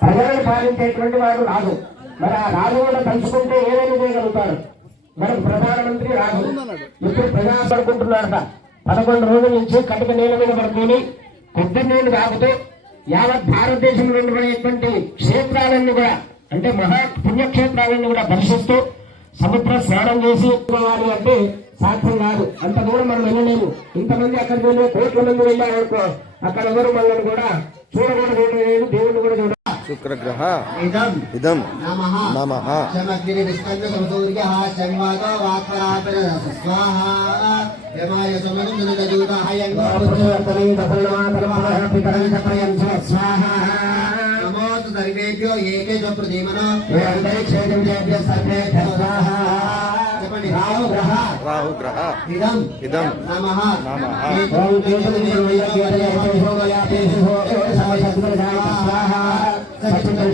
ప్రజలను పాలించేటువంటి వాడు రాజు. మరి ఆ రాజు కూడా తలుచుకుంటే ఏదైనా చేయగలుగుతాడు. మనకు ప్రధానమంత్రి రాజు ఇప్పుడు ప్రజా పడుకుంటున్నారట. 11 రోజుల నుంచి కటిక నీళ్ళ మీద పడుకొని కొబ్బరి నీళ్లు తాగుతూ యావత్ భారతదేశంలో ఉండేటువంటి క్షేత్రాలన్నీ కూడా అంటే మహా పుణ్యక్షేత్రాలన్నీ కూడా దర్శిస్తూ సముద్ర స్నానం చేసి పోవాలి అంటే సాధ్యం కాదు. అంత దూరం మనం వెళ్ళలేము. ఇంతమంది అక్కడికి వెళ్ళి కోట్ల మంది వెళ్ళారనుకో అక్కడ ఎవరు మనల్ని కూడా చూడకూడదు, దేవుడిని కూడా చూడ. శుక్రగ్రహ ఇదం నమః సమగ్రి విస్కంద సమసూర్యః సంవాదో వాత్పరాపర స్వాహా యమాయ సమనం జనదూతాహయం గోపవర్తనే దఫలమాతరమః పితరం చప్రయం స్వాహా నమోస్తు సర్వేభ్యో ఏకే చ ప్రతిమనో ఏ అంతరిక్షేజం జేభ్య సర్వేభ్యో స్వాహా చెప్పండి. రాహు గ్రహ ఇదం నమః ఓం దేవదేవ వైద్యయాతే స్వాహా చంద్రం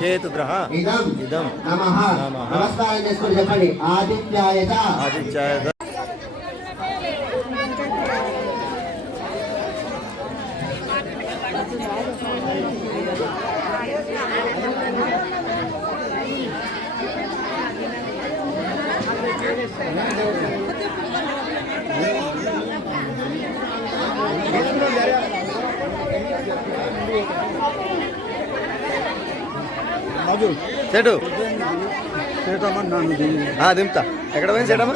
కేతు గ్రహ ఇదం నమః. నమస్కారం చేసుకుని చెప్పండి. ఆదిత్యాయ చెడు దింపుతా. ఎక్కడ పోయింది చెడమ్మా?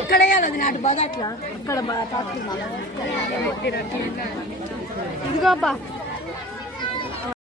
అక్కడ వేయాలి నాటు బాగా అట్లా అక్కడ బాగా ఇదిగో అబ్బా.